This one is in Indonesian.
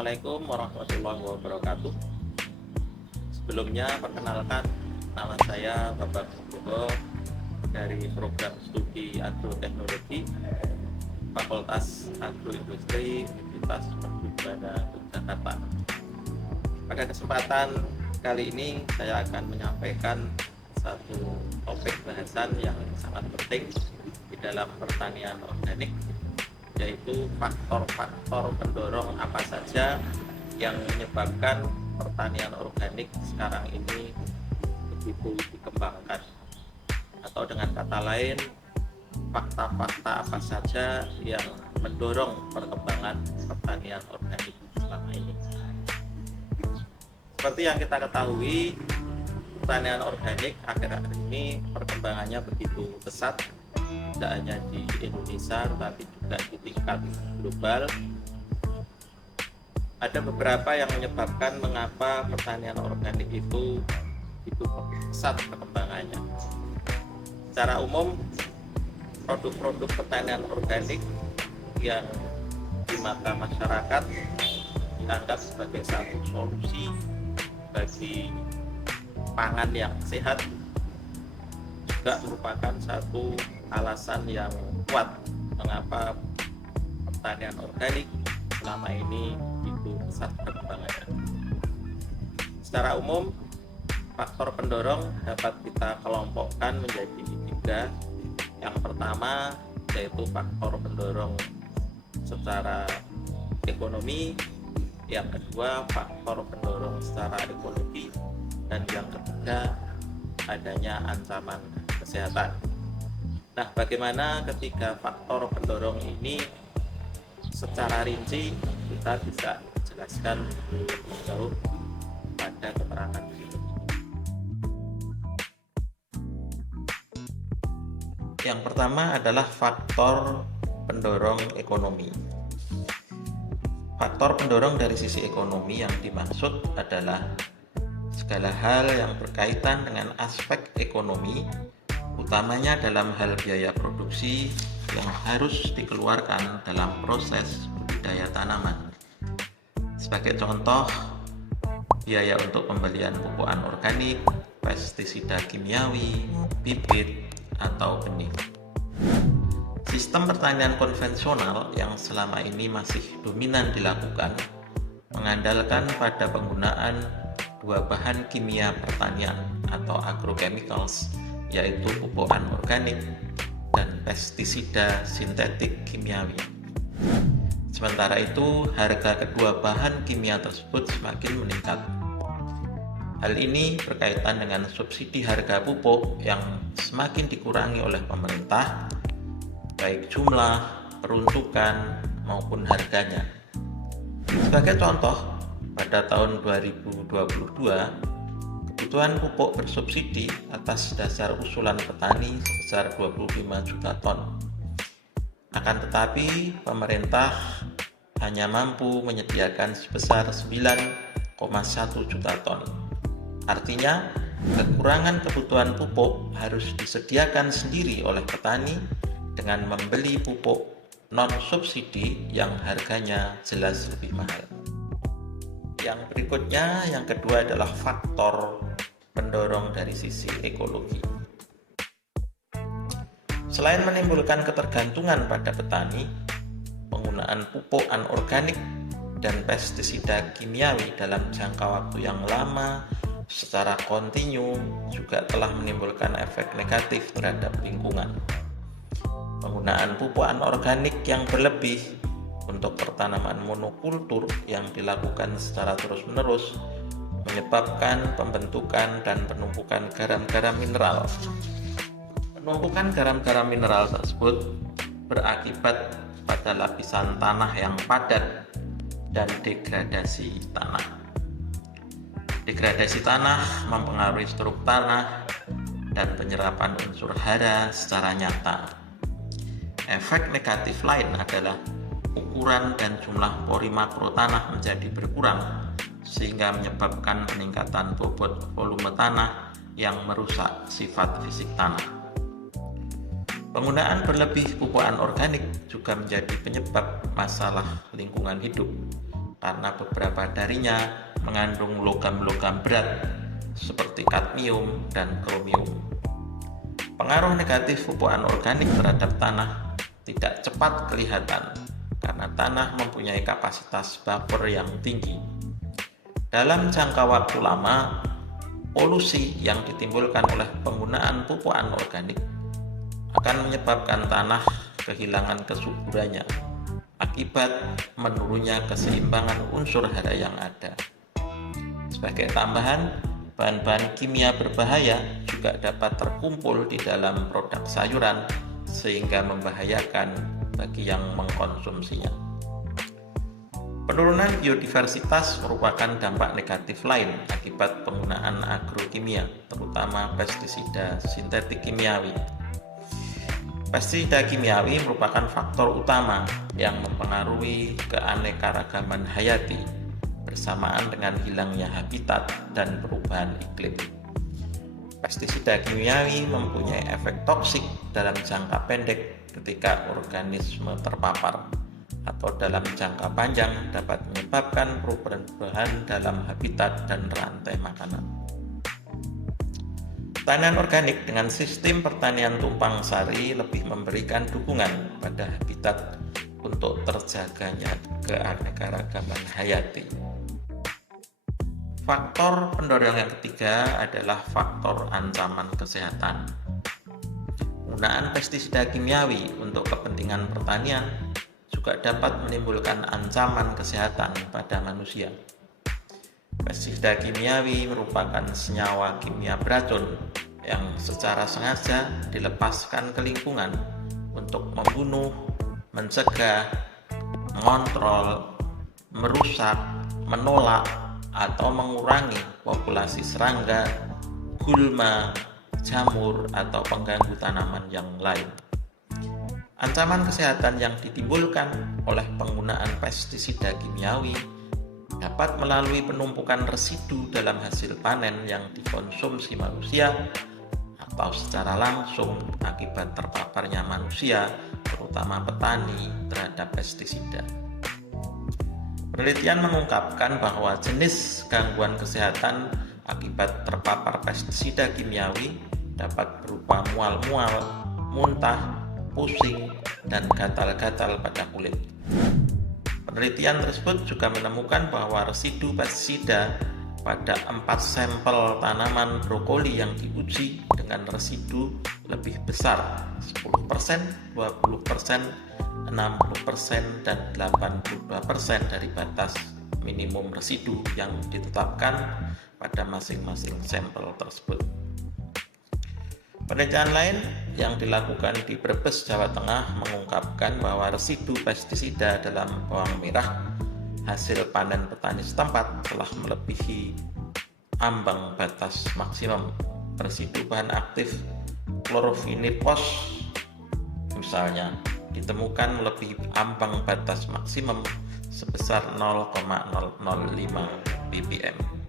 Assalamualaikum warahmatullahi wabarakatuh. Sebelumnya perkenalkan, nama saya Bapak Nugroho dari program studi agroteknologi Fakultas Agroindustri Universitas Mercubuana Yogyakarta. Pada kesempatan kali ini saya akan menyampaikan satu topik bahasan yang sangat penting di dalam pertanian organik, yaitu faktor-faktor pendorong apa saja yang menyebabkan pertanian organik sekarang ini begitu dikembangkan, atau dengan kata lain, fakta-fakta apa saja yang mendorong perkembangan pertanian organik selama ini. Seperti yang kita ketahui, pertanian organik akhir-akhir ini perkembangannya begitu pesat, tidak hanya di Indonesia tetapi juga di tingkat global. Ada beberapa yang menyebabkan mengapa pertanian organik itu pesat perkembangannya. Secara umum, produk-produk pertanian organik yang di mata masyarakat dianggap sebagai satu solusi bagi pangan yang sehat, juga merupakan satu alasan yang kuat mengapa pertanian organik selama ini itu pesat perkembangannya. Secara umum, faktor pendorong dapat kita kelompokkan menjadi 3. Yang pertama yaitu faktor pendorong secara ekonomi, yang kedua faktor pendorong secara ekologi, dan yang ketiga adanya ancaman kesehatan. Nah, bagaimana ketiga faktor pendorong ini secara rinci kita bisa jelaskan lebih jauh pada keterangan berikut. Yang pertama adalah faktor pendorong ekonomi. Faktor pendorong dari sisi ekonomi yang dimaksud adalah segala hal yang berkaitan dengan aspek ekonomi, utamanya dalam hal biaya produksi yang harus dikeluarkan dalam proses budidaya tanaman. Sebagai contoh, biaya untuk pembelian pupuk anorganik, pestisida kimiawi, bibit, atau benih. Sistem pertanian konvensional yang selama ini masih dominan dilakukan mengandalkan pada penggunaan 2 bahan kimia pertanian atau agrochemicals, yaitu pupuk anorganik dan pestisida sintetik kimiawi. Sementara itu, harga kedua bahan kimia tersebut semakin meningkat. Hal ini berkaitan dengan subsidi harga pupuk yang semakin dikurangi oleh pemerintah, baik jumlah, peruntukan, maupun harganya. Sebagai contoh, pada tahun 2022, kebutuhan pupuk bersubsidi atas dasar usulan petani sebesar 25 juta ton. Akan tetapi, pemerintah hanya mampu menyediakan sebesar 9,1 juta ton. Artinya, kekurangan kebutuhan pupuk harus disediakan sendiri oleh petani dengan membeli pupuk non-subsidi yang harganya jelas lebih mahal. Yang berikutnya, yang kedua adalah faktor pendorong dari sisi ekologi. Selain menimbulkan ketergantungan pada petani, penggunaan pupuk anorganik dan pestisida kimiawi dalam jangka waktu yang lama secara kontinu juga telah menimbulkan efek negatif terhadap lingkungan. Penggunaan pupuk anorganik yang berlebih untuk pertanaman monokultur yang dilakukan secara terus-menerus menyebabkan pembentukan dan penumpukan garam-garam mineral. Penumpukan garam-garam mineral tersebut berakibat pada lapisan tanah yang padat dan degradasi tanah. Degradasi tanah mempengaruhi struktur tanah dan penyerapan unsur hara secara nyata. Efek negatif lain adalah ukuran dan jumlah pori makro tanah menjadi berkurang, sehingga menyebabkan peningkatan bobot volume tanah yang merusak sifat fisik tanah. Penggunaan berlebih pupuk anorganik juga menjadi penyebab masalah lingkungan hidup, karena beberapa darinya mengandung logam-logam berat seperti kadmium dan kromium. Pengaruh negatif pupuk anorganik terhadap tanah tidak cepat kelihatan karena tanah mempunyai kapasitas buffer yang tinggi. Dalam jangka waktu lama, polusi yang ditimbulkan oleh penggunaan pupuk anorganik akan menyebabkan tanah kehilangan kesuburannya akibat menurunnya keseimbangan unsur hara yang ada. Sebagai tambahan, bahan-bahan kimia berbahaya juga dapat terkumpul di dalam produk sayuran sehingga membahayakan bagi yang mengkonsumsinya. Penurunan biodiversitas merupakan dampak negatif lain akibat penggunaan agrokimia, terutama pestisida sintetik kimiawi. Pestisida kimiawi merupakan faktor utama yang mempengaruhi keanekaragaman hayati bersamaan dengan hilangnya habitat dan perubahan iklim. Pestisida kimiawi mempunyai efek toksik dalam jangka pendek ketika organisme terpapar, atau dalam jangka panjang dapat menyebabkan perubahan dalam habitat dan rantai makanan. Pertanian organik dengan sistem pertanian tumpang sari lebih memberikan dukungan pada habitat untuk terjaganya keanekaragaman hayati. Faktor pendorong yang ketiga adalah faktor ancaman kesehatan. Penggunaan pestisida kimiawi untuk kepentingan pertanian juga dapat menimbulkan ancaman kesehatan pada manusia. Pestisida kimiawi merupakan senyawa kimia beracun yang secara sengaja dilepaskan ke lingkungan untuk membunuh, mencegah, mengontrol, merusak, menolak, atau mengurangi populasi serangga, gulma, jamur, atau pengganggu tanaman yang lain. Ancaman kesehatan yang ditimbulkan oleh penggunaan pestisida kimiawi dapat melalui penumpukan residu dalam hasil panen yang dikonsumsi manusia atau secara langsung akibat terpaparnya manusia, terutama petani, terhadap pestisida. Penelitian mengungkapkan bahwa jenis gangguan kesehatan akibat terpapar pestisida kimiawi dapat berupa mual-mual, muntah, pusing, dan gatal-gatal pada kulit. Penelitian tersebut juga menemukan bahwa residu pestisida pada 4 sampel tanaman brokoli yang diuji dengan residu lebih besar 10%, 20%, 60%, dan 82% dari batas minimum residu yang ditetapkan pada masing-masing sampel tersebut. Penelitian lain yang dilakukan di Brebes, Jawa Tengah mengungkapkan bahwa residu pestisida dalam bawang merah hasil panen petani setempat telah melebihi ambang batas maksimum. Residu bahan aktif klorofenifos misalnya ditemukan melebihi ambang batas maksimum sebesar 0,005 ppm.